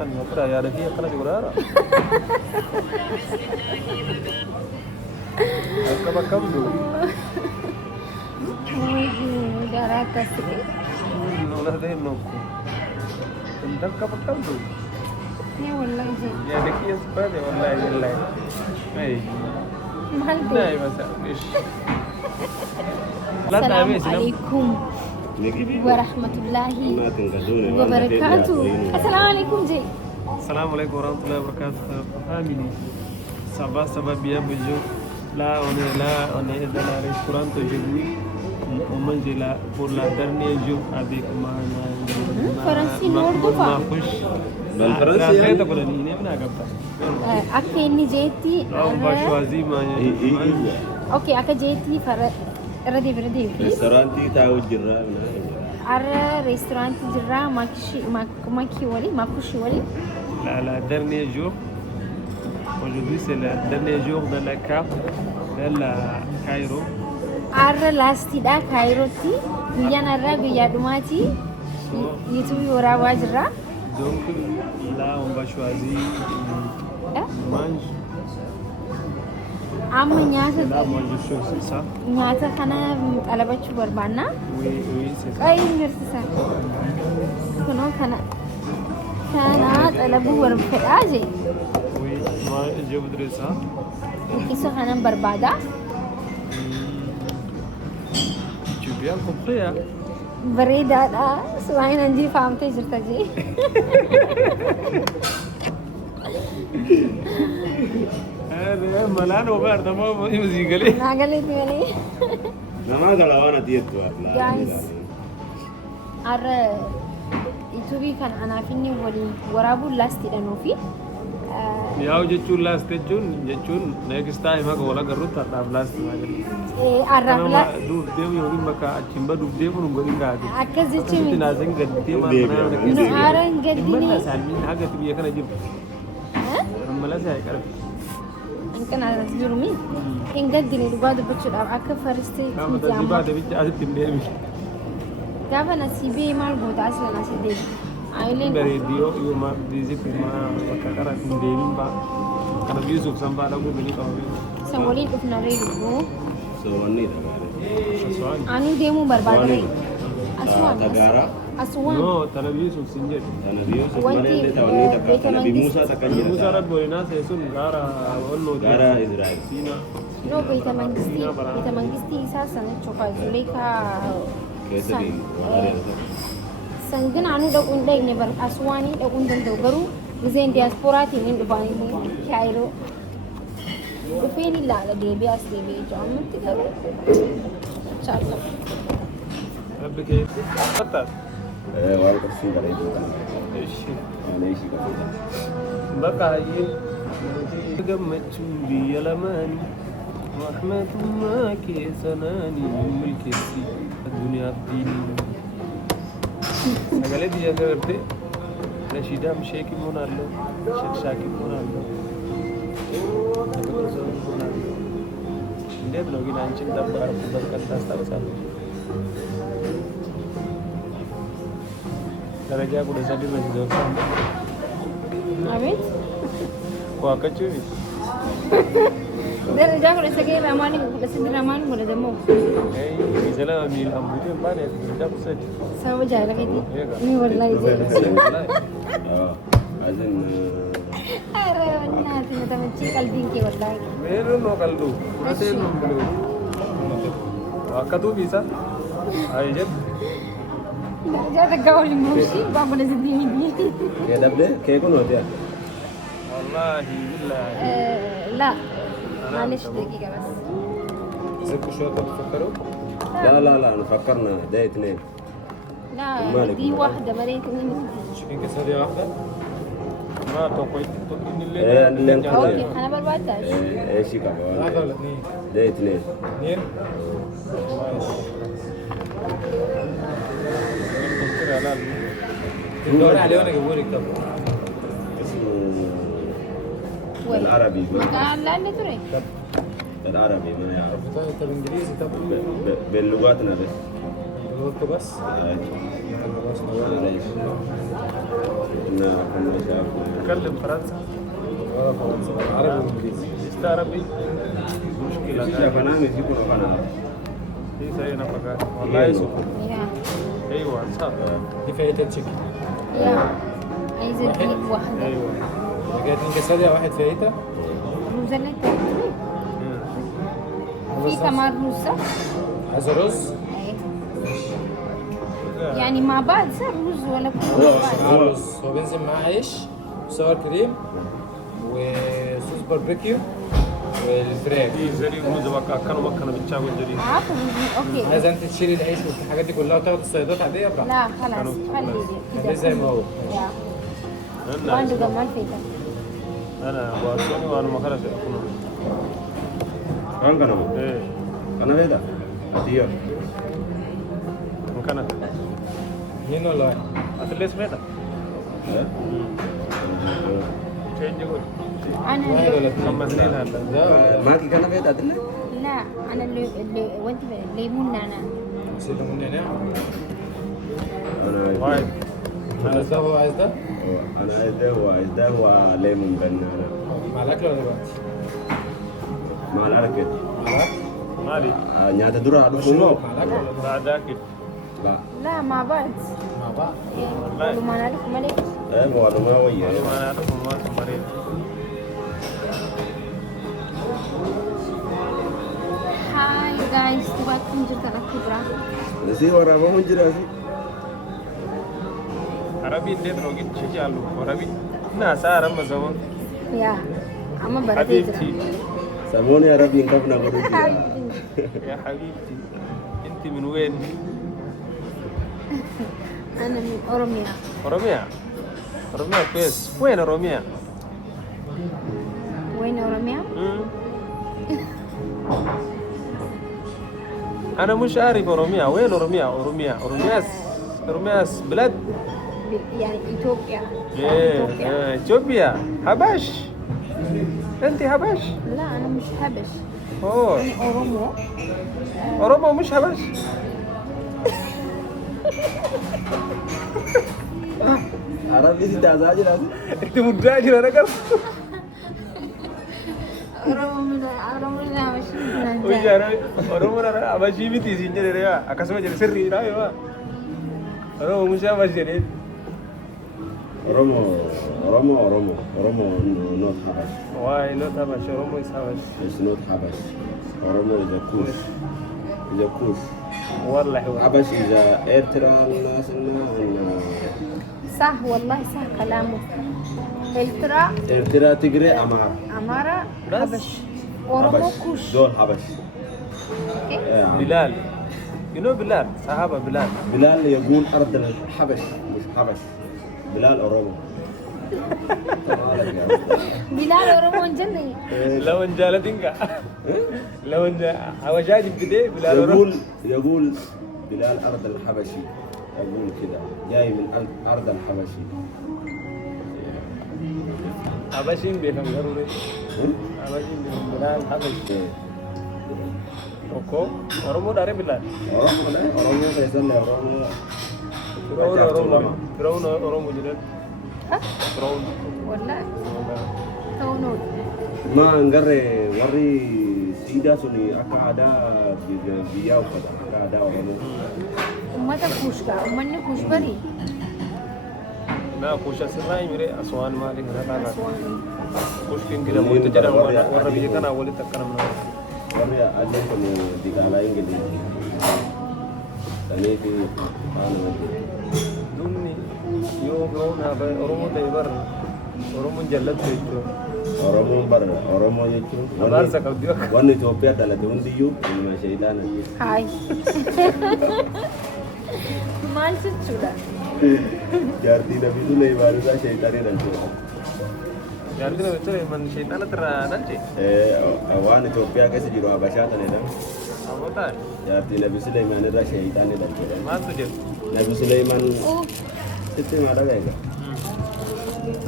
أنا أقرأ يا رفيق أقرأ جرارة أكبر كبدو darah kasih. ولا هذين نوكو أنت أكبر كبدو Ya wallahi je. يا دكتي أسباب والله والله أي Mahal tu. لا بس إيش لا تعمل Assalamualaikum warahmatullahi wabarakatuh. Assalamualaikum je. السلام عليكم ورحمة الله وبركاته فاميلي سبا بيا بجو لا on est dans la restaurant aujourd'hui on mange là pour la dernier jour avec ma Faransi nordu fa. بالفرنسي تقول لي من أقبل Akka inni jeetti. on va choisir ma Okay, akka jeetti radii. ريستورانتي تاو الجرة Arra restoranti jirra makki wali makushi wali. la dernier jour aujourd'hui c'est le dernier jour de la carte de la Cairo Arra laastidha Kaayirotti guyyaan arraa guyyaa dhumaati yuutuubii waraabaa jirra. donc là on va choisir mange Amma nyaata là moi je suis c'est ça nyaata kana qalabachuu barbaanna. oui c'est ça Qayyii mirsisan. Kunoo kana qalabuu barbaadhaa je. oui moi je voudrais ça Isa kanan barbaada. tu bien compris hein Bareedaadha. Suwaayin hanjii faamtee jirta jee. अरे मलान होगा अर्धमा म्यूजिक ले Naagaleetti malee. نما قال وانا ديتو Guys. Arra yuutuubii kan anaaf inni waliin waraabuun laastidha nuufi. याव जेचून लास्ट जेचून next time का वाला करूँ था time last Arraaf Nama duf deemu yookiin bakka achiin baduuf deemu nu godhin gaati. akkas Asitti jechuun naasan gadditee maal manaa mana nu keessa aara hin gaddine. Malla isaanii haga biyya kana jiru. Ammala isaa qarab. Hanqina irratti jiru mi? Hin gaddine dhugaa dubbachuudhaaf akka faristii Nama miti tasii amma. baate bicha asitti hin deemi. Gaafa nasiibee maal goota aslan asii deemi. Ayileen Bareediyoo yoo ma diisitti ma bakka qara hin deemin baa. Kana biisuuf san baa dhaquu bini qabame. san waliin dhufna reedu. سواني Aswaan. Anuu deemuu barbaada. Aswaan. Aswaan. تجارة Aswaan. No, tana biisuuf sin jedhu. أنا بيوسف وانتي مالي تاوني بيت تكا نبي المقدس. موسى تكنجر Musa rabbo inaa seesun gaara walloo غارة إسرائيل Siina. No, beeta mangistii isaa sana cufa Zuleekaa. كيسري Sangin anu dhaquun dhaqne bar aswaanii dhaquun danda'u garuu gizeen diyaaspooraatiin hin dhufaanii Kaayiroo. Dhufeen ilaala deebi'ee as deebi'ee jiru ammatti garuu chaalla. Rabbi kee. Fattaa. وانا كرسي بريد Ishi. أنا إيشي كفيل Baqaayee gammachuun biyya lamaanii rahmatummaa keessanaanii milkeessi addunyaaf diinii sagalee biyya garte nashiidaam sheekin monaallo shakshaakin monaallo እንዴት ነው ግን አንቺን ተባረኩበት ቀን ታስታውሳለሽ? ደረጃ ቁደ ሰዲ ነው ይዘውታል Abeet. ዋቀችው Darajaa kudha sagee lamaanii kudha sadii lamaanii kudha dammoo Izala mi ambuti mbane da kusati. sababa jaalalatii ni wallaahi jaalala. أذن Ara naati na tamachii qalbiin kee wallaahi. Meru no kaldu. Ate no bulu. Akatu bisa. Ayen. Darajaa takkaa waliin buushii baabula sidii miti. كده بدأ كيكون هذا Wallahi billahi. لا معلش دقيقة بس. Zeku شو تفكروا؟ لا أنا فكرنا ده اثنين لا مالك دي بقى؟ واحدة مريت مني. Chicken kesari واحدة. ما توقيت إن إيه، اللي اللي اوكي انا بربعتهاش. ايش كمان هذا ولا اثنين؟ ده اثنين اثنين؟ ماشي. تذكر على تدور عليه وانا اقول لك طب اسمه وين؟ العربي لا اللي تري. العربي ما يعرف طب انجليزي طب بلغاتنا بس قلت بس معلش. كنا شاف تكلم فرنسا عربي وانجليزي. است عربي مشكلة شاف أنا ميسي كنا أنا هي زي نفقات والله سكر يا ايوه صح دي فايته تشيكن. يا عايزة تجيب واحدة ايوه كانت انكسارية واحد فايته. روزاليتا في كمان رز صح؟ عايزة رز؟ أيوة. يعني مع بعض صار رز ولا كل مع بعض؟ رز. هو بينزل معاه عيش وسوار كريم وصوص باربيكيو والفراخ. دي زي الرز بقى كانوا مكانوا بتشاغل جديد عارفة اوكي عايزة انت تشيلي العيش والحاجات دي كلها وتاخد الصيدات عادية براحتك. لا خلاص خلي خليه زي ما هو. يا وعنده كمان فيتا انا بقولوني وانا ما خرج كان كنا ايه كنا بيدا أتيا مكانك مين ولا واحد؟ اتليس بيتا شيء يقول واحد انا ولا اثنين؟ خمس سنين هلا لا ولا ما كي كنا بيدا أتلا لا انا اللي وانت ليمون نعناع نسيت من نعناع. أنا واحد عايز ده هو عايز ده؟ أنا عايز ده هو ليمون بنانا مع الأكل ولا دلوقتي؟ مع الأكل مع الأكل؟ مالي نيات درا أدو مشروب كنو مع الأكل ولا ده؟ بعد اكل لا لا مع بعض مع بعض. قولوا ما نعرف ملك إيه هو أنا ما ويا ما انا اعرف ما مريض هاي جايز تبغى جرت على كبرى نسي ورا ما من جراسي عربي اللي لو جيت شيء قالوا عربي ناس عرب زمان يا اما برتي حبيبتي ساموني يا ربي إنك نقول يا حبيبتي انت من وين؟ انا من اورميا أوروميا أوروميا كويس وين أوروميا؟ وين اورميا؟ أنا مش عارف أوروميا وين أوروميا أورومياس بلد يعني اثيوبيا إيه إثيوبيا حبش أنت حبش لا انا مش حبش أوه انا اورومو أورومو مش حبش عربي سي تازاج لازم أنت مدراجل أنا كم اورومو لا مش وش أنا أورومو أنا أبغى بيتي سينجر يا أكاسم جل سري رايوا أورومو مش حبش جريد Oromo not Habash. واي نوت حبش أورومو إس حبش It's not Habash. Oromo is a Kush. Is a Kush. والله هو Habash is a Eritrean and صح والله صح كلامه الترا Eritrea Tigray Amar. امارة بس. حبش اورومو Habash. كوش دول Habash. اوكي Yeah. بلال you know بلال صحابة بلال بلال يقول أرض الحبش مش حبش. بلال أورومو. بلال اورومو جنة لو ان جالتنك لو ان حوجاج ابتدائي بلال يقول بلال أرض الحبشي. يقول كده جاي من أرض الحبشي. حبشين بيفهم ضروري حبشين بيفهم بلال حبش اوكو oromo dari بلال أورومو لا أورومو فيصل أورومو. فرعون oromo جدًا فرعون والله تونو ما نقري وري سيدا سوني أكادا بياو كذا أكادا أورومو. أمتا كوشكا أمني كوش بري نا كوشا سراي ميري اسوان مالي هنا أسواني كوش كين كده مو تجرا ورا بيجي كان اول تكنا من وري أدين كم ديكالا إنجلي. تاني في أنا دوني يوم هذا oromo تيبر oromo جلد بيجو أورومو يجو. Abar sakau dia. وان إثيوبيا دلته ونديو ما شيطان. هاي مال ستشولا جارتي نبي tu lagi baru dah syaitan ni nanti. Jadi nih betul man syaitan nanti. Awan Ethiopia ke sejiru Habasha tu ni dah. Apa tak? Jati Nabi Sulaiman ni dah syaitan ni nanti. Masuk je. Nabi Sulaiman أوه itu mana dah ke?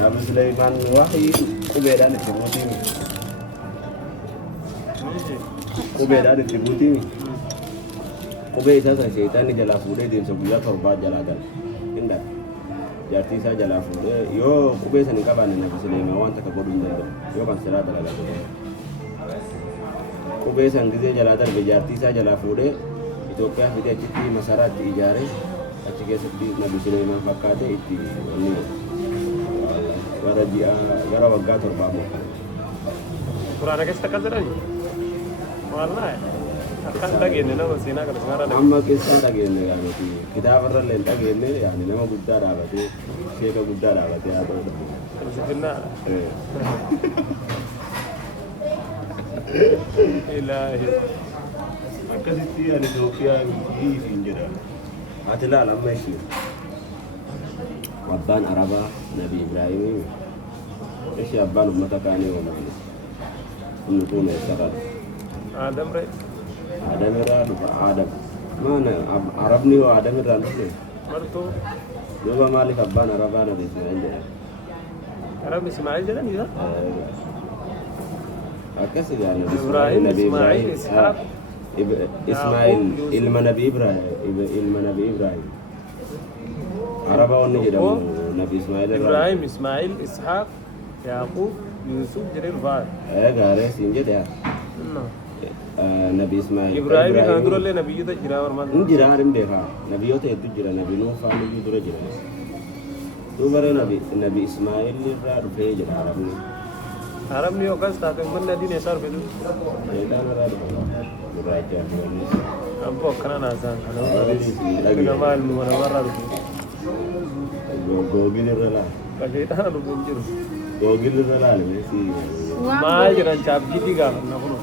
Nabi Sulaiman wahyu kubeda ni tributi ni. Kubeda ni tributi ni. Kubeda sasa syaitan ni jala fude din sebulan korban jalakan. Indah. jaartii isaa jalaa fuudhee yoo qubee san hin qabaanne nabi Suleymaan waan takka godhuu hin danda'u yoo kan siraa dalagaa godhe qubee san gizee jalaa darbe jaartii isaa jalaa fuudhee Itoophiyaa fidee achitti masaraatti ijaaree achi keessatti nabi Suleymaan fakkaatee itti wanni gara waggaa torbaa mokkane. Quraana keessa akkas jedhani wallaahi akkan dhageenne nama seenaa kana seenaa dhageenne. Amma keessaa dhageenne yaanoti kitaabarra illee hin dhageenne yaani nama guddaa dhaabatee sheeka guddaa dhaabatee haa ta'u. Filsifinnaa ilaahi akkasitti ani Itoophiyaa hiifiin jedha. Ati laal amma ishee abbaan Arabaa Nabi Ibraahimii ishee abbaan uummata kaanii oomishee inni kun eessarraa Adam re Adam irraa dhufa Adam maana Arabni yoo Adam irraa dhufe martuu duuba maaliif abbaan Arabaa Nabi Ismaa'il jedhama? Arab Ismaa'il jedhani isa akkas yaani Ibrahim Ismaa'il Ishaaq Ismaa'il ilma Nabi Ibraahim Araba wanni jedhamu Nabi Ismaa'il irraa Ibrahim Ismaa'il Ishaaq Yaaqub Yusuf jedhee dhufaa gaarii siin jedhe Nabi Ismaa'il Ibrahim kan durallee nabiyyoota jira warmaan hin jira hin beekaa nabiyyoota hedduu jira nabi Nuh faan iyyuu dura jira duubaree nabi Ismaa'il irraa dhufee jedha Arabni yookaas taate uummanni adiin eessaa dhufe jiru Seedaan irraa dhufa gurraacha abboo akkana naasaan kana namaa ilmu namarraa dhufe googil irra laal qajeedhaan dhufe hin jiru googil irra laal maal jedhan chaabjiitii gaafanna kunoo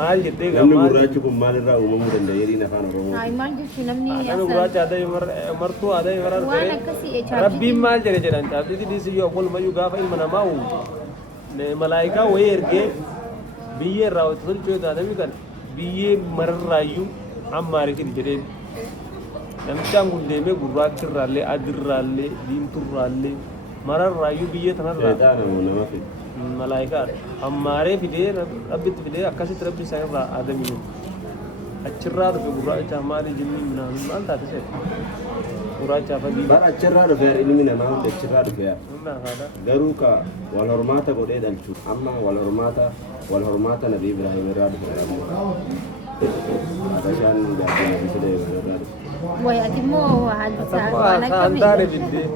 maal jettee namni gurraachi kun maal irraa uumamuu danda'a jedhiin afaan Oromoo Ay maal jechuun namni namni gurraacha martuu aadaa maraa waan akkasii rabbiin maal jedhe jedhan chaabjiitii dhiisiyyoo walumayyuu gaafa ilma namaa uumu malaayikaa wayii ergee biyyee irraa wati tolchoo taatami kan biyyee mararraayyuu ammaariifin jedheen namichaan kun deemee gurraachi irraallee adirraallee diimturraallee mararraayyuu biyyee tanarraa seexaana nama fide malaayikaa ammaaree fidee rabbitti fidee akkasitti rabbi isaa irraa aadamii achirraa dhufe gurraacha maalii jinnii minaan maal taate seet gurraacha fadii bara achirraa dhufe ilmi namaa hundi achirraa dhufe garuu ka wal hormaata godhee dhalchu amma wal hormaata nabi Ibraahim irraa dhufe Abashaan gaafa nabi Suleymaan irraa dhufe way ati immoo haalbisaa waan Antaare akkamii fiddee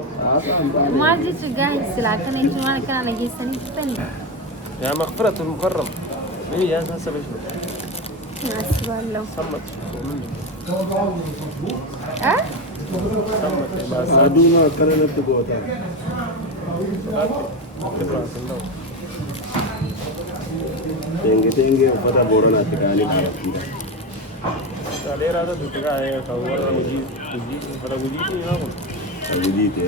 maal jechuun gaa'e silaa akkana jechuun waan akkana nageessanii turtanii yaa maqfiratul mukarram mii yaa saasaba shi asibaallahu sammat ah sammat baasa aduuma akkana natti goota teenge uffata booranaatti kaanii barattiidha Salee raata dutti kaa'ee kan warra hojii uffata hojiitii yaa kun gudiite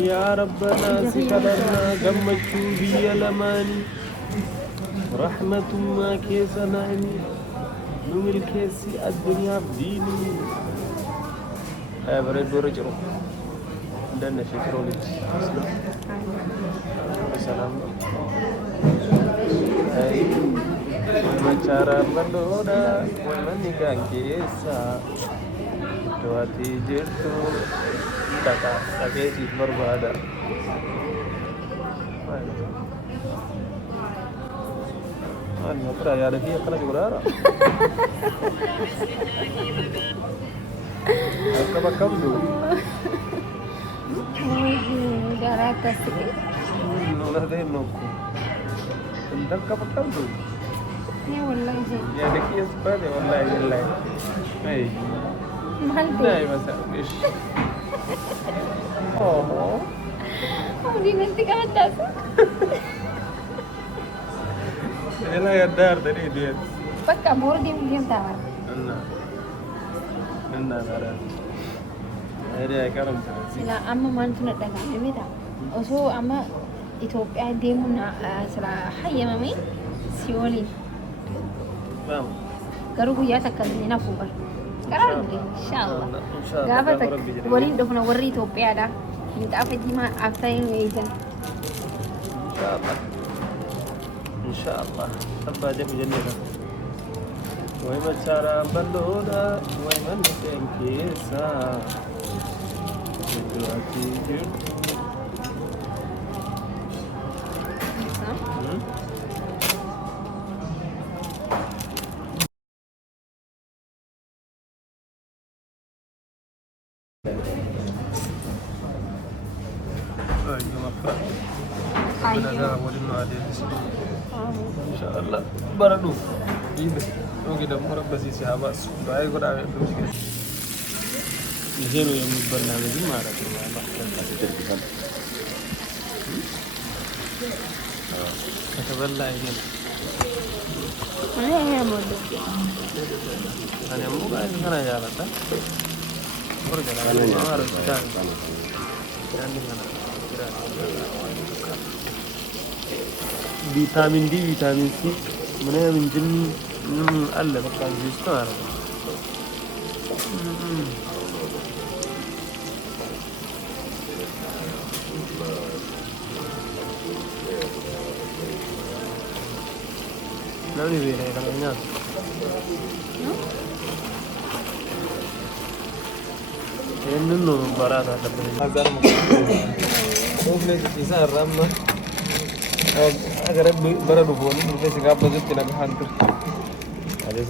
يا ربنا سكرنا قمتشو بي لماني رحمة ما كيسناني نمر كيسي الدنيا بديني يا بريد ورجرو عندنا شكرا لك سلام Bicara berdoa, menikah kisah, doa tidur tu, kata sakit si berbada. Mana pernah ada dia kena berara. Apa bakam tu? darah kasih Nolah deh nokku. Tentang apa bakam tu? ya wallahi Ya dekhiye sepade wallahi wallahi. Hey. mahal Nah, tu masa ish. Oh. di nanti kan atas Inilah yang dar tadi dia. pakai mur diam tawar Nana ada. Ada karam terus. sila amma mantu nak dagang ni tak oso amma Ethiopia demu na sila hayya mami sioli Bang. garu guyyaa takka ni na fubar karaa dhufe inshallah Inshallah. gaafa takka waliin dhufna warri Itoophiyaadha midhaafa jimaa aftayin weeysan Inshallah. إن شاء الله أبا جم جنة ويما تشارا بلودا ويما نسيم كيسا دلوقتي إن شاء الله بردو إذا نوكي دم مربى سي سحابة سبعي قد عمل دوشك نزينو يوم البرنامج ما رأيك كتبالله يجب أنا مودو أنا مو قاعد أنا جالس ورجع أنا ما أعرف كان عندي أنا فيتامين دي فيتامين سي من جن ألا بقى جيستار نعمل بيه هيك العناد إنه مباراة هذا هزار ممكن تيسان الرمى أقرب برا دفون بس كاب بزت لك هانتر هذا